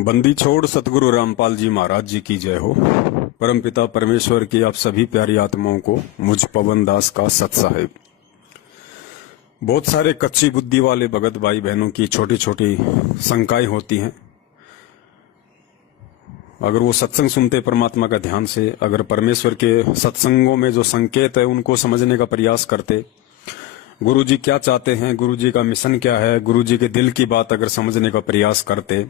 बंदी छोड़ सतगुरु रामपाल जी महाराज जी की जय हो। परमपिता परमेश्वर की आप सभी प्यारी आत्माओं को मुझ पवन दास का सत साहेब। बहुत सारे कच्ची बुद्धि वाले भगत भाई बहनों की छोटी छोटी शंकाएं होती हैं। अगर वो सत्संग सुनते परमात्मा का ध्यान से, अगर परमेश्वर के सत्संगों में जो संकेत है उनको समझने का प्रयास करते, गुरु जी क्या चाहते हैं, गुरु जी का मिशन क्या है, गुरु जी के दिल की बात अगर समझने का प्रयास करते,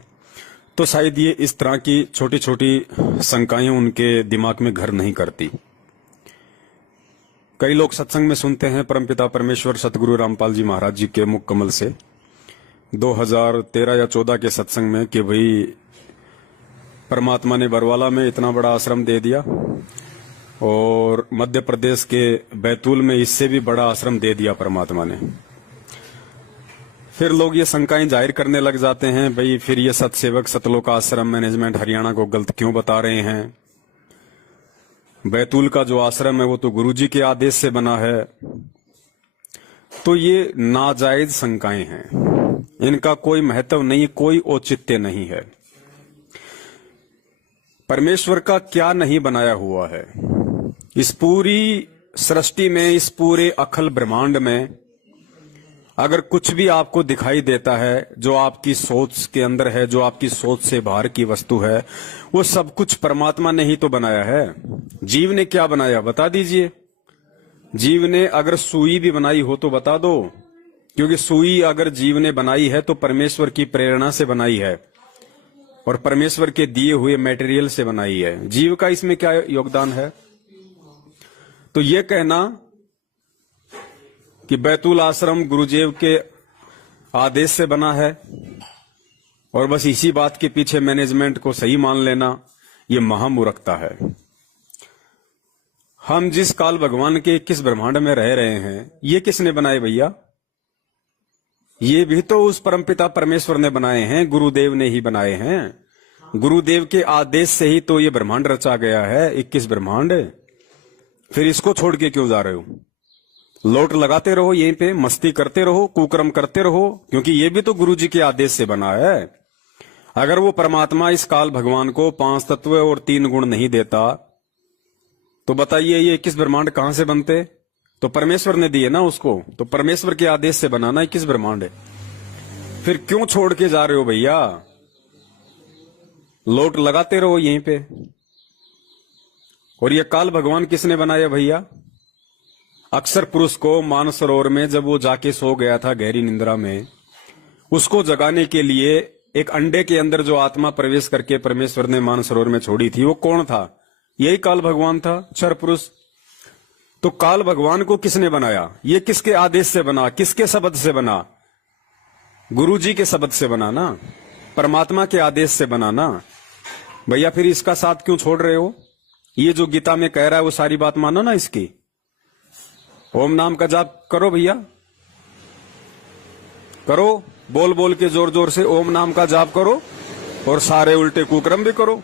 तो शायद ये इस तरह की छोटी छोटी शंकाएं उनके दिमाग में घर नहीं करती। कई लोग सत्संग में सुनते हैं परमपिता परमेश्वर सतगुरु रामपाल जी महाराज जी के मुख कमल से 2013 या 14 के सत्संग में कि भाई परमात्मा ने बरवाला में इतना बड़ा आश्रम दे दिया और मध्य प्रदेश के बैतूल में इससे भी बड़ा आश्रम दे दिया परमात्मा ने। फिर लोग ये शंकाएं जाहिर करने लग जाते हैं, भाई फिर ये सतसेवक सतलोक आश्रम मैनेजमेंट हरियाणा को गलत क्यों बता रहे हैं। बैतूल का जो आश्रम है वो तो गुरुजी के आदेश से बना है। तो ये नाजायज शंकाएं हैं, इनका कोई महत्व नहीं, कोई औचित्य नहीं है। परमेश्वर का क्या नहीं बनाया हुआ है इस पूरी सृष्टि में, इस पूरे अखिल ब्रह्मांड में। अगर कुछ भी आपको दिखाई देता है जो आपकी सोच के अंदर है, जो आपकी सोच से बाहर की वस्तु है, वो सब कुछ परमात्मा ने ही तो बनाया है। जीव ने क्या बनाया बता दीजिए। जीव ने अगर सुई भी बनाई हो तो बता दो, क्योंकि सुई अगर जीव ने बनाई है तो परमेश्वर की प्रेरणा से बनाई है और परमेश्वर के दिए हुए मटेरियल से बनाई है। जीव का इसमें क्या योगदान है। तो ये कहना कि बैतूल आश्रम गुरुदेव के आदेश से बना है और बस इसी बात के पीछे मैनेजमेंट को सही मान लेना, ये महामूर्खता है। हम जिस काल भगवान के किस ब्रह्मांड में रह रहे हैं, ये किसने बनाए भैया। ये भी तो उस परमपिता परमेश्वर ने बनाए हैं, गुरुदेव ने ही बनाए हैं। गुरुदेव के आदेश से ही तो ये ब्रह्मांड रचा गया है, 21 ब्रह्मांड। फिर इसको छोड़ के क्यों जा रहे हो। लोट लगाते रहो यहीं पे, मस्ती करते रहो, कुकर्म करते रहो, क्योंकि ये भी तो गुरु जी के आदेश से बना है। अगर वो परमात्मा इस काल भगवान को 5 तत्व और 3 गुण नहीं देता तो बताइए ये 21 ब्रह्मांड कहां से बनते। तो परमेश्वर ने दिए ना उसको, तो परमेश्वर के आदेश से बनाना 21 ब्रह्मांड है। फिर क्यों छोड़ के जा रहे हो भैया। लोट लगाते रहो यहीं पे। और ये काल भगवान किसने बनाया भैया। अक्षर पुरुष को मानसरोवर में जब वो जाके सो गया था गहरी निंद्रा में, उसको जगाने के लिए एक अंडे के अंदर जो आत्मा प्रवेश करके परमेश्वर ने मानसरोवर में छोड़ी थी, वो कौन था। यही काल भगवान था, अक्षर पुरुष। तो काल भगवान को किसने बनाया। ये किसके आदेश से बना, किसके शब्द से बना। गुरु जी के शब्द से बना ना, परमात्मा के आदेश से बना ना भैया। फिर इसका साथ क्यों छोड़ रहे हो। ये जो गीता में कह रहा है वो सारी बात मानो ना इसकी। ओम नाम का जाप करो भैया, करो, बोल बोल के जोर जोर से ओम नाम का जाप करो और सारे उल्टे कुकर्म भी करो।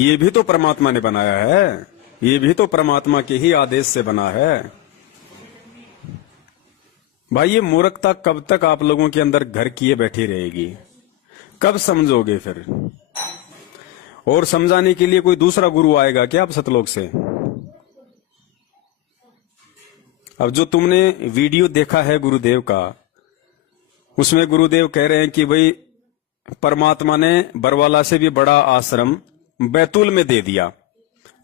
ये भी तो परमात्मा ने बनाया है, ये भी तो परमात्मा के ही आदेश से बना है। भाई ये मूर्खता कब तक आप लोगों के अंदर घर किए बैठी रहेगी, कब समझोगे फिर। और समझाने के लिए कोई दूसरा गुरु आएगा क्या आप सतलोक से। अब जो तुमने वीडियो देखा है गुरुदेव का, उसमें गुरुदेव कह रहे हैं कि भाई परमात्मा ने बरवाला से भी बड़ा आश्रम बैतूल में दे दिया।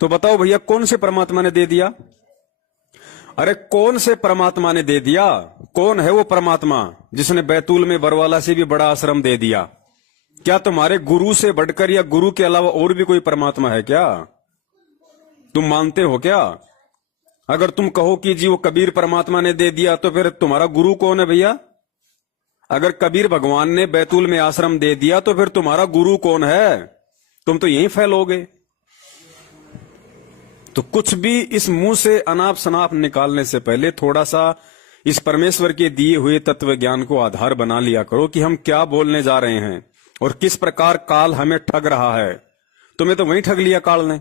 तो बताओ भैया कौन से परमात्मा ने दे दिया। अरे कौन से परमात्मा ने दे दिया। कौन है वो परमात्मा जिसने बैतूल में बरवाला से भी बड़ा आश्रम दे दिया। क्या तुम्हारे गुरु से बढ़कर या गुरु के अलावा और भी कोई परमात्मा है क्या। तुम मानते हो क्या। अगर तुम कहो कि जी वो कबीर परमात्मा ने दे दिया, तो फिर तुम्हारा गुरु कौन है भैया। अगर कबीर भगवान ने बैतूल में आश्रम दे दिया तो फिर तुम्हारा गुरु कौन है। तुम तो यहीं फेल हो गए। तो कुछ भी इस मुंह से अनाप शनाप निकालने से पहले थोड़ा सा इस परमेश्वर के दिए हुए तत्व ज्ञान को आधार बना लिया करो कि हम क्या बोलने जा रहे हैं और किस प्रकार काल हमें ठग रहा है। तुम्हें तो वहीं ठग लिया काल ने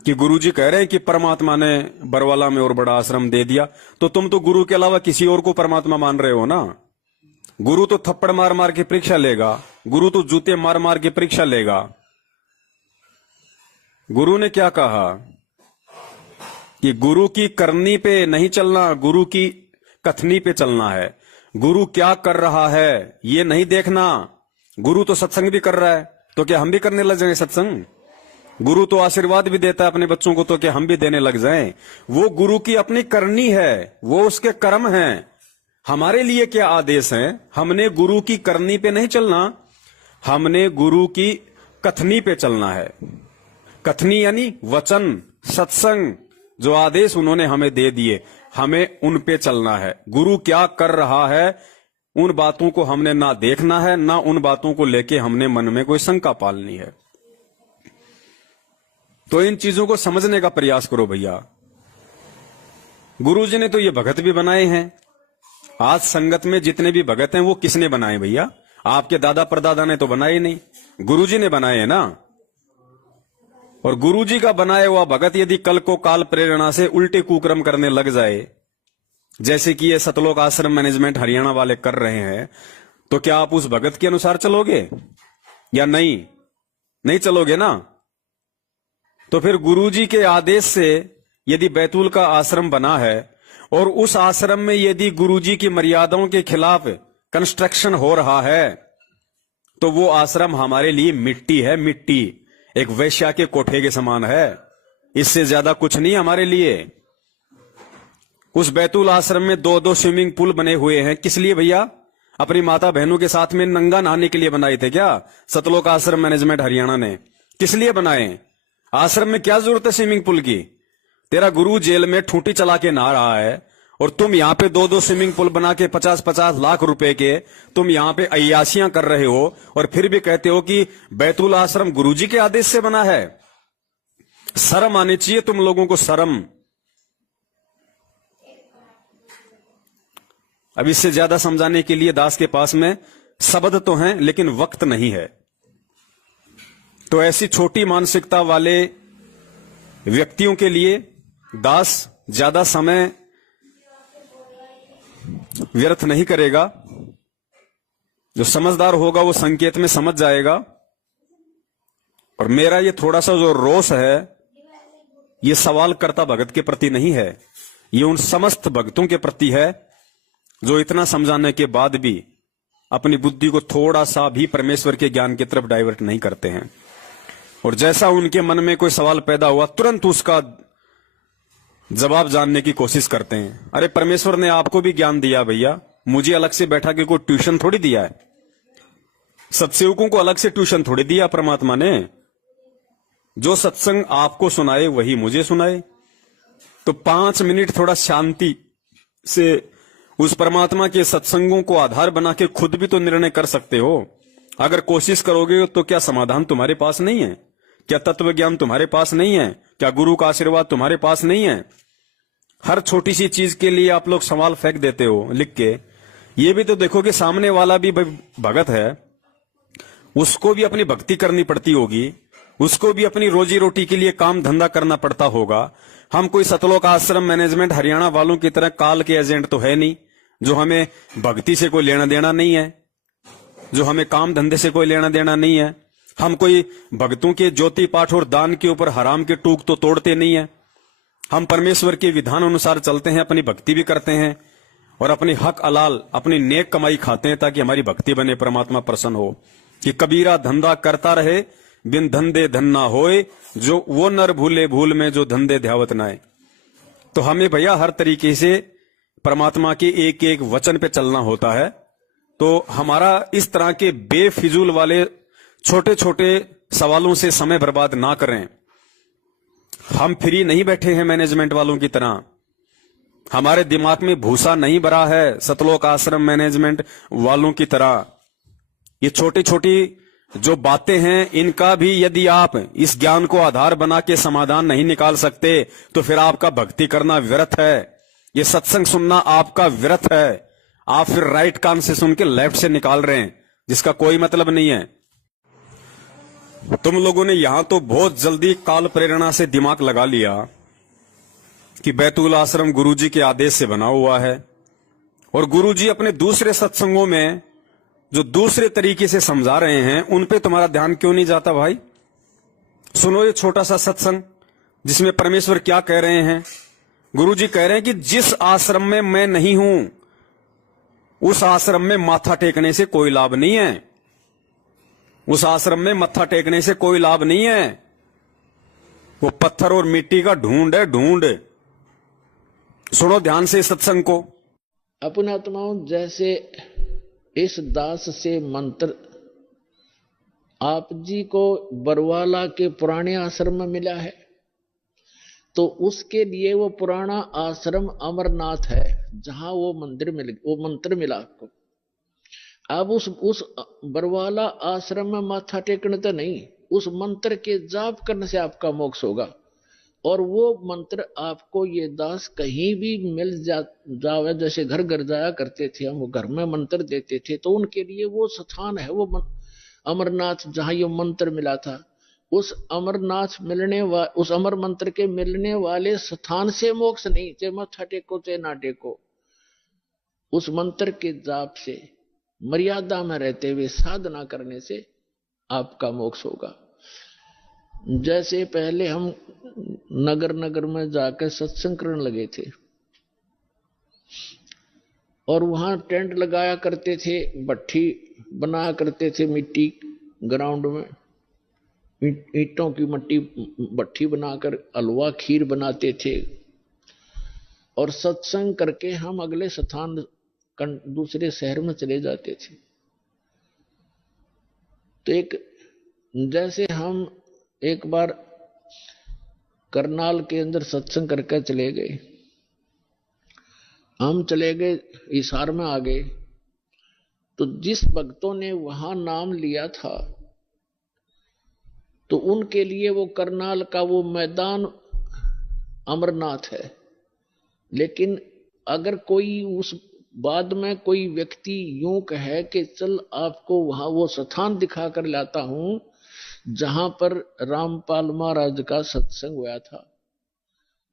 कि गुरुजी कह रहे हैं कि परमात्मा ने बरवाला में और बड़ा आश्रम दे दिया, तो तुम तो गुरु के अलावा किसी और को परमात्मा मान रहे हो ना। गुरु तो थप्पड़ मार मार के परीक्षा लेगा, गुरु तो जूते मार मार के परीक्षा लेगा। गुरु ने क्या कहा कि गुरु की करनी पे नहीं चलना, गुरु की कथनी पे चलना है। गुरु क्या कर रहा है ये नहीं देखना। गुरु तो सत्संग भी कर रहा है, तो क्या हम भी करने लग जाएंगे सत्संग? गुरु तो आशीर्वाद भी देता है अपने बच्चों को, तो क्या हम भी देने लग जाएं? वो गुरु की अपनी करनी है, वो उसके कर्म हैं। हमारे लिए क्या आदेश है? हमने गुरु की करनी पे नहीं चलना, हमने गुरु की कथनी पे चलना है। कथनी यानी वचन, सत्संग, जो आदेश उन्होंने हमें दे दिए, हमें उन पे चलना है। गुरु क्या कर रहा है उन बातों को हमने ना देखना है, ना उन बातों को लेके हमने मन में कोई शंका पालनी है। तो इन चीजों को समझने का प्रयास करो भैया। गुरु जी ने तो ये भगत भी बनाए हैं। आज संगत में जितने भी भगत हैं वो किसने बनाए भैया? आपके दादा परदादा ने तो बनाए नहीं, गुरु जी ने बनाए हैं ना। और गुरु जी का बनाया हुआ भगत यदि कल को काल प्रेरणा से उल्टे कुक्रम करने लग जाए, जैसे कि ये सतलोक आश्रम मैनेजमेंट हरियाणा वाले कर रहे हैं, तो क्या आप उस भगत के अनुसार चलोगे या नहीं? नहीं चलोगे ना। तो फिर गुरुजी के आदेश से यदि बैतूल का आश्रम बना है और उस आश्रम में यदि गुरुजी की मर्यादाओं के खिलाफ कंस्ट्रक्शन हो रहा है, तो वो आश्रम हमारे लिए मिट्टी है, मिट्टी, एक वैश्या के कोठे के समान है। इससे ज्यादा कुछ नहीं हमारे लिए। उस बैतूल आश्रम में 2-2 स्विमिंग पूल बने हुए हैं। किस लिए भैया? अपनी माता बहनों के साथ में नंगा नहाने के लिए बनाए थे क्या सतलोक आश्रम मैनेजमेंट हरियाणा ने? किस लिए बनाए? आश्रम में क्या जरूरत है स्विमिंग पूल की? तेरा गुरु जेल में ठूंटी चला के नहा रहा है और तुम यहां पे 2-2 स्विमिंग पूल बना के 50-50 लाख रुपए के तुम यहां पे अय्यासियां कर रहे हो और फिर भी कहते हो कि बैतूल आश्रम गुरुजी के आदेश से बना है। शर्म आनी चाहिए तुम लोगों को, शर्म। अब इससे ज्यादा समझाने के लिए दास के पास में शब्द तो हैं लेकिन वक्त नहीं है। तो ऐसी छोटी मानसिकता वाले व्यक्तियों के लिए दास ज्यादा समय व्यर्थ नहीं करेगा। जो समझदार होगा वो संकेत में समझ जाएगा। और मेरा ये थोड़ा सा जो रोष है, ये सवाल करता भगत के प्रति नहीं है, ये उन समस्त भक्तों के प्रति है जो इतना समझाने के बाद भी अपनी बुद्धि को थोड़ा सा भी परमेश्वर के ज्ञान की तरफ डाइवर्ट नहीं करते हैं। और जैसा उनके मन में कोई सवाल पैदा हुआ तुरंत उसका जवाब जानने की कोशिश करते हैं। अरे परमेश्वर ने आपको भी ज्ञान दिया भैया, मुझे अलग से बैठा के कोई ट्यूशन थोड़ी दिया है। सत्सेवकों को अलग से ट्यूशन थोड़ी दिया परमात्मा ने। जो सत्संग आपको सुनाए वही मुझे सुनाए। तो 5 मिनट थोड़ा शांति से उस परमात्मा के सत्संगों को आधार बना के खुद भी तो निर्णय कर सकते हो। अगर कोशिश करोगे तो क्या समाधान तुम्हारे पास नहीं है? क्या तत्व ज्ञान तुम्हारे पास नहीं है? क्या गुरु का आशीर्वाद तुम्हारे पास नहीं है? हर छोटी सी चीज के लिए आप लोग सवाल फेंक देते हो लिख के। ये भी तो देखो कि सामने वाला भी भगत है, उसको भी अपनी भक्ति करनी पड़ती होगी, उसको भी अपनी रोजी रोटी के लिए काम धंधा करना पड़ता होगा। हम कोई सतलोक आश्रम मैनेजमेंट हरियाणा वालों की तरह काल के एजेंट तो है नहीं, जो हमें भक्ति से कोई लेना देना नहीं है, जो हमें काम धंधे से कोई लेना देना नहीं है। हम कोई भक्तों के ज्योति पाठ और दान के ऊपर हराम के टूक तो तोड़ते नहीं है। हम परमेश्वर के विधान अनुसार चलते हैं, अपनी भक्ति भी करते हैं और अपनी हक अलाल अपनी नेक कमाई खाते हैं ताकि हमारी भक्ति बने, परमात्मा प्रसन्न हो। कि कबीरा धंधा करता रहे बिन धंधे धन ना होए, जो वो नर भूले भूल में जो धंधे ध्यावत नाए। तो हमें भैया हर तरीके से परमात्मा के एक एक वचन पे चलना होता है। तो हमारा इस तरह के बेफिजूल वाले छोटे छोटे सवालों से समय बर्बाद ना करें। हम फ्री नहीं बैठे हैं मैनेजमेंट वालों की तरह, हमारे दिमाग में भूसा नहीं भरा है सतलोक आश्रम मैनेजमेंट वालों की तरह। ये छोटी छोटी जो बातें हैं, इनका भी यदि आप इस ज्ञान को आधार बना के समाधान नहीं निकाल सकते तो फिर आपका भक्ति करना व्यर्थ है, ये सत्संग सुनना आपका व्यर्थ है। आप फिर राइट कान से सुन के लेफ्ट से निकाल रहे हैं, जिसका कोई मतलब नहीं है। तुम लोगों ने यहां तो बहुत जल्दी काल प्रेरणा से दिमाग लगा लिया कि बैतूल आश्रम गुरुजी के आदेश से बना हुआ है, और गुरुजी अपने दूसरे सत्संगों में जो दूसरे तरीके से समझा रहे हैं उन पे तुम्हारा ध्यान क्यों नहीं जाता भाई? सुनो ये छोटा सा सत्संग जिसमें परमेश्वर क्या कह रहे हैं। गुरुजी कह रहे हैं कि जिस आश्रम में मैं नहीं हूं उस आश्रम में माथा टेकने से कोई लाभ नहीं है। उस आश्रम में माथा टेकने से कोई लाभ नहीं है। वो पत्थर और मिट्टी का ढूंढ है, ढूंढ। सुनो ध्यान से सत्संग को। अपने आत्माओं, जैसे इस दास से मंत्र आप जी को बरवाला के पुराने आश्रम में मिला है, तो उसके लिए वो पुराना आश्रम अमरनाथ है जहां वो मंत्र मिला आपको। अब उस बरवाला आश्रम में माथा टेकने तो नहीं, उस मंत्र के जाप करने से आपका मोक्ष होगा। और वो मंत्र आपको ये दास कहीं भी मिल जावे, जैसे घर घर जाया करते थे हम, वो घर में मंत्र देते थे, तो उनके लिए वो स्थान है, वो अमरनाथ जहां ये मंत्र मिला था। उस अमरनाथ उस अमर मंत्र के मिलने वाले स्थान से मोक्ष नहीं, चाहे माथा टेको चाहे ना टेको, उस मंत्र के जाप से मर्यादा में रहते हुए साधना करने से आपका मोक्ष होगा। जैसे पहले हम नगर नगर में जाकर सत्संग करने लगे थे और वहां टेंट लगाया करते थे, भट्ठी बनाया करते थे, मिट्टी ग्राउंड में ईंटों की मट्टी भट्ठी बनाकर हलवा खीर बनाते थे और सत्संग करके हम अगले स्थान दूसरे शहर में चले जाते थे। तो जैसे हम एक बार करनाल के अंदर सत्संग करके चले गए, हम चले गए हिसार में आ गए, तो जिस भक्तों ने वहां नाम लिया था तो उनके लिए वो करनाल का वो मैदान अमरनाथ है। लेकिन अगर कोई उस बाद में कोई व्यक्ति यूं कहे कि चल आपको वहां वो स्थान दिखा कर लाता हूं जहां पर रामपाल महाराज का सत्संग हुआ था,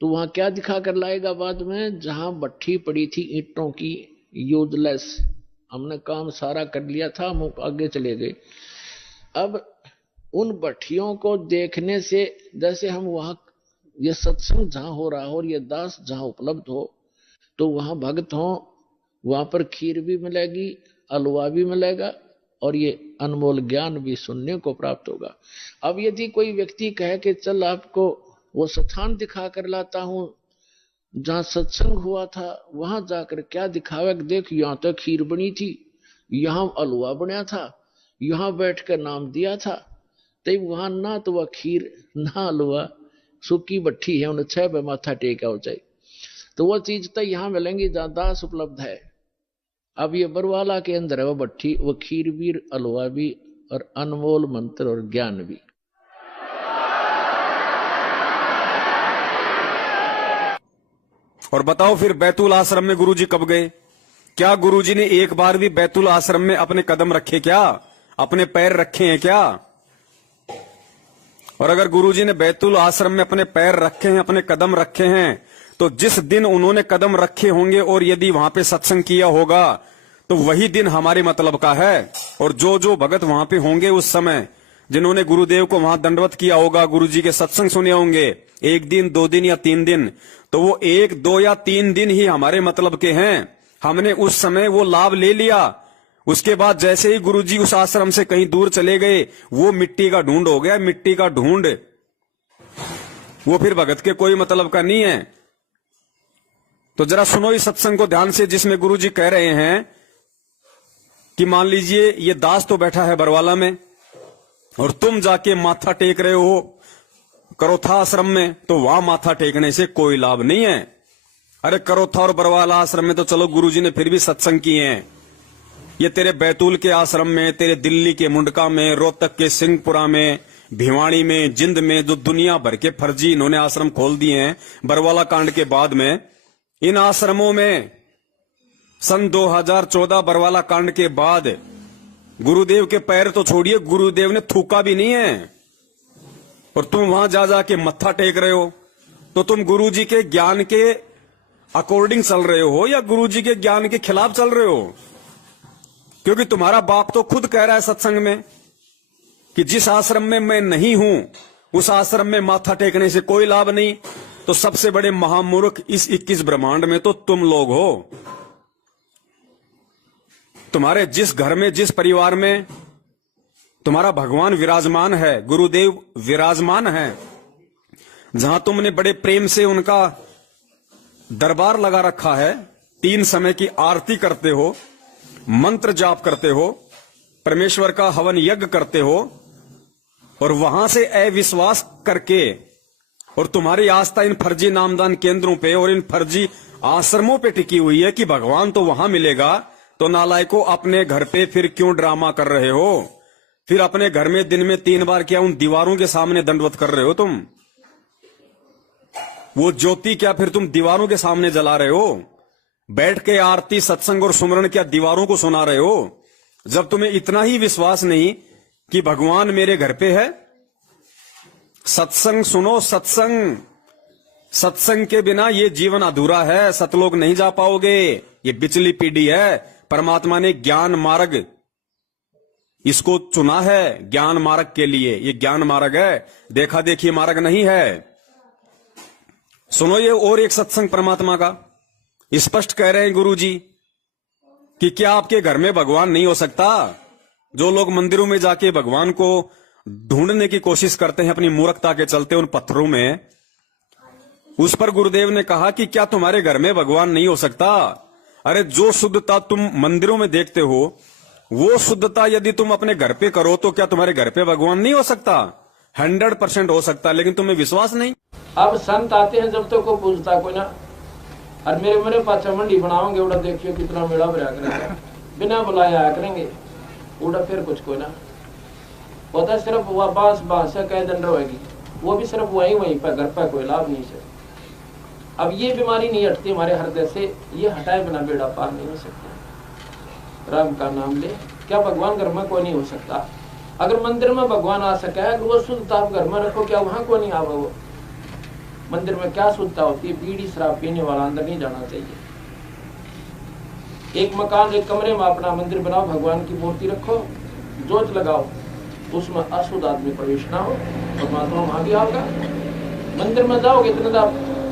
तो वहां क्या दिखा कर लाएगा बाद में? जहां भट्ठी पड़ी थी ईंटों की, यूजलेस, हमने काम सारा कर लिया था, हम आगे चले गए। अब उन भट्टियों को देखने से, जैसे हम वहां ये सत्संग जहां हो रहा हो और ये दास जहां उपलब्ध हो, तो वहां भक्त हो, वहां पर खीर भी मिलेगी, हलवा भी मिलेगा और ये अनमोल ज्ञान भी सुनने को प्राप्त होगा। अब यदि कोई व्यक्ति कहे कि चल आपको वो स्थान दिखा कर लाता हूं जहां सत्संग हुआ था, वहां जाकर क्या दिखावे? देख यहां तो खीर बनी थी, यहां हलवा बना था, यहां बैठ कर नाम दिया था, तो वहां ना तो वह खीर ना हलवा, सूखी भट्ठी है, उन्हें 6 पे माथा टेका हो जाए। तो वो चीज तो यहां मिलेंगी जहां दास उपलब्ध है। अब ये बरवाला के अंदर है वो भट्ठी, वो खीर भी, हलवा भी और अनमोल मंत्र और ज्ञान भी। और बताओ फिर बैतूल आश्रम में गुरुजी कब गए? क्या गुरुजी ने एक बार भी बैतूल आश्रम में अपने कदम रखे क्या? अपने पैर रखे हैं क्या? और अगर गुरुजी ने बैतूल आश्रम में अपने पैर रखे हैं, अपने कदम रखे हैं, तो जिस दिन उन्होंने कदम रखे होंगे और यदि वहां पे सत्संग किया होगा तो वही दिन हमारे मतलब का है। और जो जो भगत वहां पे होंगे उस समय, जिन्होंने गुरुदेव को वहां दंडवत किया होगा, गुरुजी के सत्संग सुने होंगे 1 दिन 2 दिन या 3 दिन, तो वो 1 2 या 3 दिन ही हमारे मतलब के हैं। हमने उस समय वो लाभ ले लिया। उसके बाद जैसे ही गुरुजी उस आश्रम से कहीं दूर चले गए, वो मिट्टी का ढूंढ हो गया, मिट्टी का ढूंढ। वो फिर भगत के कोई मतलब का नहीं है। तो जरा सुनो इस सत्संग को ध्यान से, जिसमें गुरुजी कह रहे हैं कि मान लीजिए ये दास तो बैठा है बरवाला में और तुम जाके माथा टेक रहे हो करोथा आश्रम में, तो वहां माथा टेकने से कोई लाभ नहीं है। अरे करोथा और बरवाला आश्रम में तो चलो गुरुजी ने फिर भी सत्संग किए हैं। ये तेरे बैतूल के आश्रम में, तेरे दिल्ली के मुंडका में, रोहतक के सिंहपुरा में, भिवाड़ी में, जिंद में, जो दुनिया भर के फर्जी इन्होंने आश्रम खोल दिए हैं बरवाला कांड के बाद में, इन आश्रमों में सन 2014 बरवाला कांड के बाद गुरुदेव के पैर तो छोड़िए, गुरुदेव ने थूका भी नहीं है। और तुम वहां जा जाके मत्था टेक रहे हो, तो तुम गुरुजी के ज्ञान के अकॉर्डिंग चल रहे हो या गुरुजी के ज्ञान के खिलाफ चल रहे हो? क्योंकि तुम्हारा बाप तो खुद कह रहा है सत्संग में कि जिस आश्रम में मैं नहीं हूं उस आश्रम में माथा टेकने से कोई लाभ नहीं। तो सबसे बड़े महामूर्ख इस 21 ब्रह्मांड में तो तुम लोग हो। तुम्हारे जिस घर में, जिस परिवार में तुम्हारा भगवान विराजमान है, गुरुदेव विराजमान है, जहां तुमने बड़े प्रेम से उनका दरबार लगा रखा है, 3 समय की आरती करते हो, मंत्र जाप करते हो, परमेश्वर का हवन यज्ञ करते हो, और वहां से अविश्वास करके और तुम्हारी आस्था इन फर्जी नामदान केंद्रों पे और इन फर्जी आश्रमों पे टिकी हुई है कि भगवान तो वहां मिलेगा, तो नालायकों अपने घर पे फिर क्यों ड्रामा कर रहे हो? फिर अपने घर में दिन में 3 बार क्या उन दीवारों के सामने दंडवत कर रहे हो तुम? वो ज्योति क्या फिर तुम दीवारों के सामने जला रहे हो? बैठ के आरती सत्संग और सुमरण क्या दीवारों को सुना रहे हो? जब तुम्हें इतना ही विश्वास नहीं कि भगवान मेरे घर पे है, सत्संग सुनो। सत्संग, सत्संग के बिना ये जीवन अधूरा है, सतलोक नहीं जा पाओगे। ये पिछली पीढ़ी है, परमात्मा ने ज्ञान मार्ग इसको चुना है ज्ञान मार्ग के लिए। ये ज्ञान मार्ग है, देखा देखी मार्ग नहीं है। सुनो ये और एक सत्संग परमात्मा का स्पष्ट कह रहे हैं गुरु जी कि क्या आपके घर में भगवान नहीं हो सकता? जो लोग मंदिरों में जाके भगवान को ढूंढने की कोशिश करते हैं अपनी मूर्खता के चलते उन पत्थरों में, उस पर गुरुदेव ने कहा कि क्या तुम्हारे घर में भगवान नहीं हो सकता? अरे जो शुद्धता तुम मंदिरों में देखते हो वो शुद्धता यदि तुम अपने घर पे करो तो क्या तुम्हारे घर पे भगवान नहीं हो सकता? 100% हो सकता, लेकिन तुम्हें विश्वास नहीं। अब संत आते हैं जब तक को पूछता कोई ना, और मेरे पाछा मंडी बनाओगे उड़ा देखियो कितना मेला भरा करेंगे, बिना बुलाए आया करेंगे उड़ा, फिर कुछ कोई ना होता, सिर्फ वह बांस से कह दंड होगी, वो भी सिर्फ वहीं पर घर पर कोई लाभ नहीं से। अब ये बीमारी नहीं हटती हमारे हृदय से, ये हटाए बिना बेड़ा पार नहीं हो सकता। राम का नाम ले, क्या भगवान घर में कोई नहीं हो सकता? अगर मंदिर में भगवान आ सका है, अगर वो शुद्धता आप घर में रखो, क्या वहां को नहीं आवा? वो मंदिर में क्या शुद्धता होती है? बीड़ी शराब पीने वाला अंदर नहीं जाना चाहिए। एक मकान, एक कमरे में अपना मंदिर बनाओ, भगवान की मूर्ति रखो, जोत लगाओ, उसमें अशुद्ध आदमी प्रवेश ना हो, परमात्मा वहां भी आओगा। मंदिर में जाओगे इतना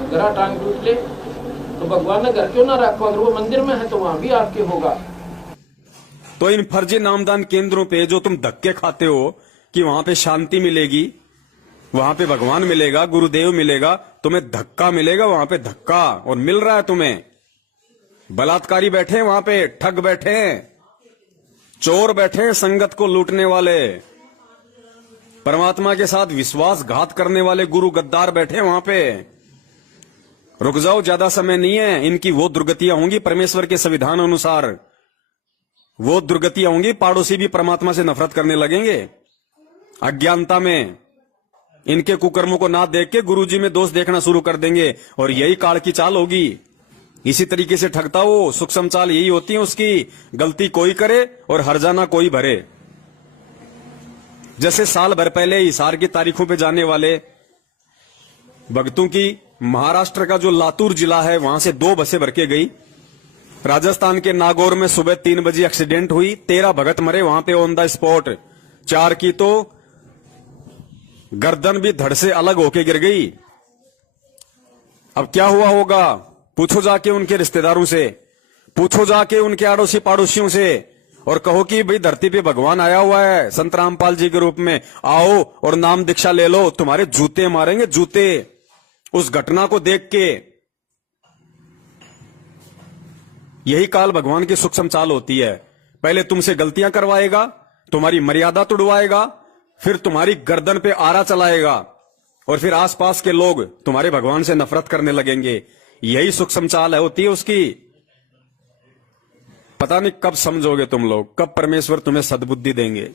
गरा टांग टूट ले तो भगवान ने घर क्यों ना रखो? अगर वो मंदिर में है तो वहां भी आपके होगा। तो इन फर्जी नामदान केंद्रों पे जो तुम धक्के खाते हो कि वहां पे शांति मिलेगी, वहां पे भगवान मिलेगा, गुरुदेव मिलेगा, तुम्हें धक्का मिलेगा वहां पे, धक्का। और मिल रहा है तुम्हें। बलात्कारी बैठे हैं वहां पे, ठग बैठे हैं, चोर बैठे हैं, संगत को लूटने वाले, परमात्मा के साथ विश्वासघात करने वाले गुरु गद्दार बैठे हैं वहां पे। रुक जाओ, ज्यादा समय नहीं है। इनकी वो दुर्गतियां होंगी परमेश्वर के संविधान अनुसार, वो दुर्गतियां होंगी, पड़ोसी भी परमात्मा से नफरत करने लगेंगे। अज्ञानता में इनके कुकर्मों को ना देख के गुरुजी में दोष देखना शुरू कर देंगे, और यही काल की चाल होगी। इसी तरीके से ठगता हो, सूक्ष्म चाल यही होती है उसकी। गलती कोई करे और हर्जाना कोई भरे। जैसे साल भर पहले हिसार की तारीखों पे जाने वाले भक्तों की महाराष्ट्र का जो लातूर जिला है वहां से 2 बसें भर के गई। राजस्थान के नागौर में सुबह 3 बजे एक्सीडेंट हुई, 13 भगत मरे वहां पे ऑन द स्पॉट। 4 की तो गर्दन भी धड़ से अलग होके गिर गई। अब क्या हुआ होगा? पूछो जाके उनके रिश्तेदारों से, पूछो जाके उनके आड़ोसी पाड़ोसियों से, और कहो कि भाई धरती पे भगवान आया हुआ है संत रामपाल जी के रूप में, आओ और नाम दीक्षा ले लो। तुम्हारे जूते मारेंगे, जूते, उस घटना को देख के। यही काल भगवान की सूक्ष्म चाल होती है। पहले तुमसे गलतियां करवाएगा, तुम्हारी मर्यादा तुड़वाएगा, फिर तुम्हारी गर्दन पे आरा चलाएगा, और फिर आसपास के लोग तुम्हारे भगवान से नफरत करने लगेंगे। यही सूक्ष्म चाल है होती है उसकी। पता नहीं कब समझोगे तुम लोग, कब परमेश्वर तुम्हें सद्बुद्धि देंगे।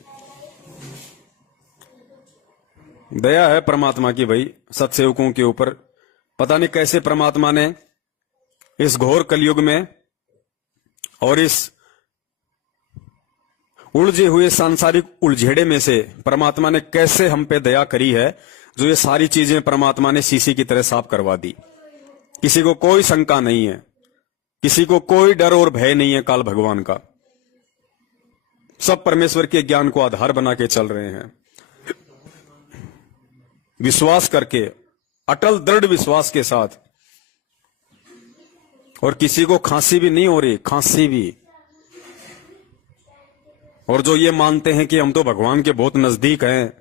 दया है परमात्मा की भाई सत्सेवकों के ऊपर। पता नहीं कैसे परमात्मा ने इस घोर कलयुग में और इस उलझे हुए सांसारिक उलझेड़े में से परमात्मा ने कैसे हम पे दया करी है, जो ये सारी चीजें परमात्मा ने शीशी की तरह साफ करवा दी। किसी को कोई शंका नहीं है, किसी को कोई डर और भय नहीं है काल भगवान का। सब परमेश्वर के ज्ञान को आधार बना के चल रहे हैं, विश्वास करके, अटल दृढ़ विश्वास के साथ। और किसी को खांसी भी नहीं हो रही, खांसी भी। और जो ये मानते हैं कि हम तो भगवान के बहुत नजदीक हैं,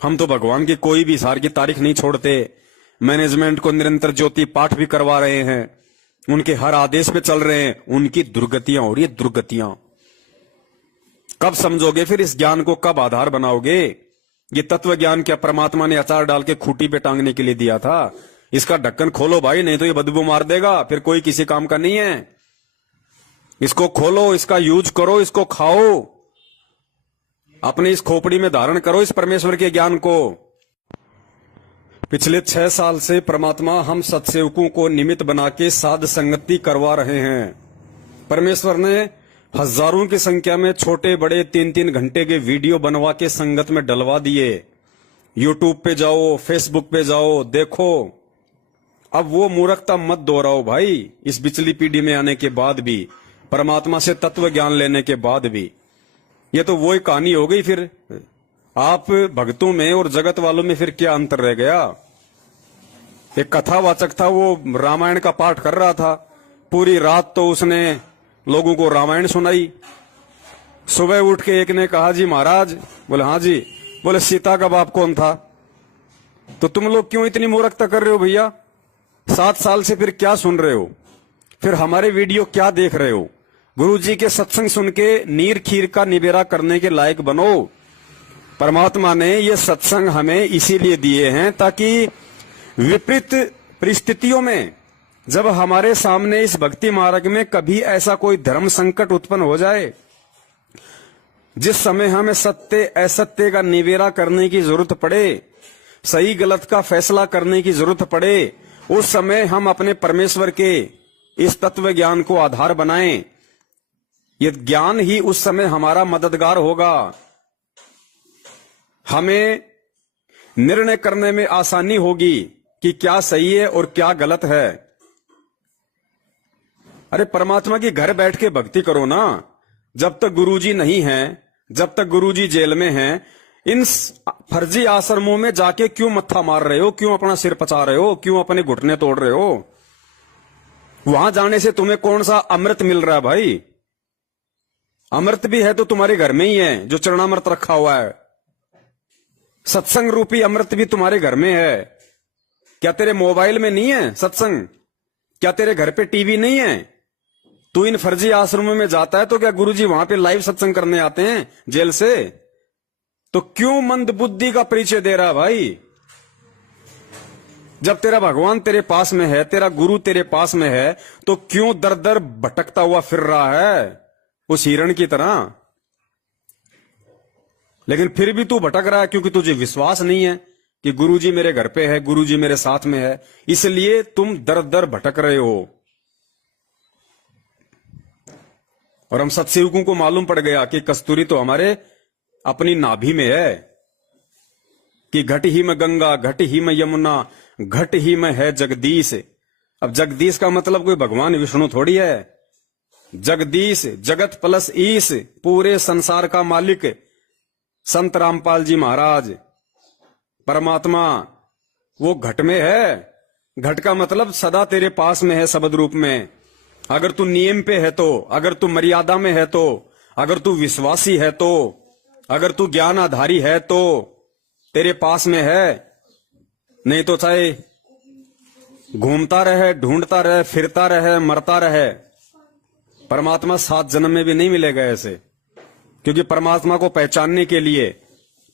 हम तो भगवान की कोई भी सार की तारीख नहीं छोड़ते, मैनेजमेंट को निरंतर ज्योति पाठ भी करवा रहे हैं, उनके हर आदेश पे चल रहे हैं, उनकी दुर्गतियां हो रही है, दुर्गतियां। कब समझोगे फिर इस ज्ञान को, कब आधार बनाओगे? ये तत्व ज्ञान क्या परमात्मा ने अचार डाल के खूंटी पे टांगने के लिए दिया था? इसका ढक्कन खोलो भाई, नहीं तो ये बदबू मार देगा, फिर कोई किसी काम का नहीं है। इसको खोलो, इसका यूज करो, इसको खाओ, अपने इस खोपड़ी में धारण करो इस परमेश्वर के ज्ञान को। पिछले 6 साल से परमात्मा हम सत्सेवकों को निमित्त बना के साध संगति करवा रहे हैं। परमेश्वर ने हजारों की संख्या में छोटे बड़े 3-3 घंटे के वीडियो बनवा के संगत में डलवा दिए। यूट्यूब पे जाओ, फेसबुक पे जाओ, देखो। अब वो मूर्खता मत दोहराओ भाई, इस पिछली पीढ़ी में आने के बाद भी, परमात्मा से तत्व ज्ञान लेने के बाद भी। ये तो वही कहानी हो गई। फिर आप भक्तों में और जगत वालों में फिर क्या अंतर रह गया? एक कथावाचक था, वो रामायण का पाठ कर रहा था, पूरी रात तो उसने लोगों को रामायण सुनाई। सुबह उठ के एक ने कहा, जी महाराज। बोले हाँ जी। बोले सीता का बाप कौन था? तो तुम लोग क्यों इतनी मूर्खता कर रहे हो भैया? 7 साल से फिर क्या सुन रहे हो? फिर हमारे वीडियो क्या देख रहे हो? गुरु जी के सत्संग सुन के नीर खीर का निबेरा करने के लायक बनो। परमात्मा ने ये सत्संग हमें इसीलिए दिए हैं ताकि विपरीत परिस्थितियों में, जब हमारे सामने इस भक्ति मार्ग में कभी ऐसा कोई धर्म संकट उत्पन्न हो जाए, जिस समय हमें सत्य असत्य का निबेरा करने की जरूरत पड़े, सही गलत का फैसला करने की जरूरत पड़े, उस समय हम अपने परमेश्वर के इस तत्व ज्ञान को आधार बनाएं। ये ज्ञान ही उस समय हमारा मददगार होगा। हमें निर्णय करने में आसानी होगी कि क्या सही है और क्या गलत है। अरे परमात्मा की घर बैठ के भक्ति करो ना। जब तक गुरुजी नहीं हैं, जब तक गुरुजी जेल में हैं, इन फर्जी आश्रमों में जाके क्यों मत्था मार रहे हो? क्यों अपना सिर पचा रहे हो? क्यों अपने घुटने तोड़ रहे हो? वहां जाने से तुम्हें कौन सा अमृत मिल रहा है भाई? अमृत भी है तो तुम्हारे घर में ही है, जो चरणामृत रखा हुआ है। सत्संग रूपी अमृत भी तुम्हारे घर में है। क्या तेरे मोबाइल में नहीं है सत्संग? क्या तेरे घर पे टीवी नहीं है? तू इन फर्जी आश्रमों में जाता है तो क्या गुरुजी वहां पे लाइव सत्संग करने आते हैं जेल से? तो क्यों मंद बुद्धि का परिचय दे रहा भाई? जब तेरा भगवान तेरे पास में है, तेरा गुरु तेरे पास में है, तो क्यों दर दर भटकता हुआ फिर रहा है उस हिरण की तरह? लेकिन फिर भी तू भटक रहा है क्योंकि तुझे विश्वास नहीं है कि गुरुजी मेरे घर पे है, गुरुजी मेरे साथ में है, इसलिए तुम दर दर भटक रहे हो। और हम सत्सेवकों को मालूम पड़ गया कि कस्तूरी तो हमारे अपनी नाभि में है, कि घट ही में गंगा, घट ही में यमुना, घट ही में है जगदीश। अब जगदीश का मतलब कोई भगवान विष्णु थोड़ी है। जगदीश, जगत प्लस ईश, पूरे संसार का मालिक संत रामपाल जी महाराज, परमात्मा, वो घट में है। घट का मतलब सदा तेरे पास में है शब्द रूप में। अगर तू नियम पे है तो, अगर तू मर्यादा में है तो, अगर तू विश्वासी है तो, अगर तू ज्ञान आधारी है तो तेरे पास में है। नहीं तो चाहे घूमता रहे, ढूंढता रहे, फिरता रहे, मरता रहे, परमात्मा 7 जन्म में भी नहीं मिलेगा ऐसे। क्योंकि परमात्मा को पहचानने के लिए,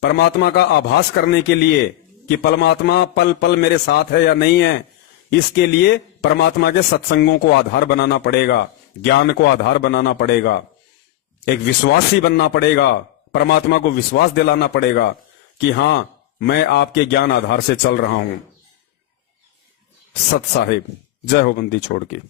परमात्मा का आभास करने के लिए कि परमात्मा पल पल मेरे साथ है या नहीं है, इसके लिए परमात्मा के सत्संगों को आधार बनाना पड़ेगा, ज्ञान को आधार बनाना पड़ेगा, एक विश्वासी बनना पड़ेगा, परमात्मा को विश्वास दिलाना पड़ेगा कि हां मैं आपके ज्ञान आधार से चल रहा हूं। सत साहिब, जय हो बंदी छोड़ के।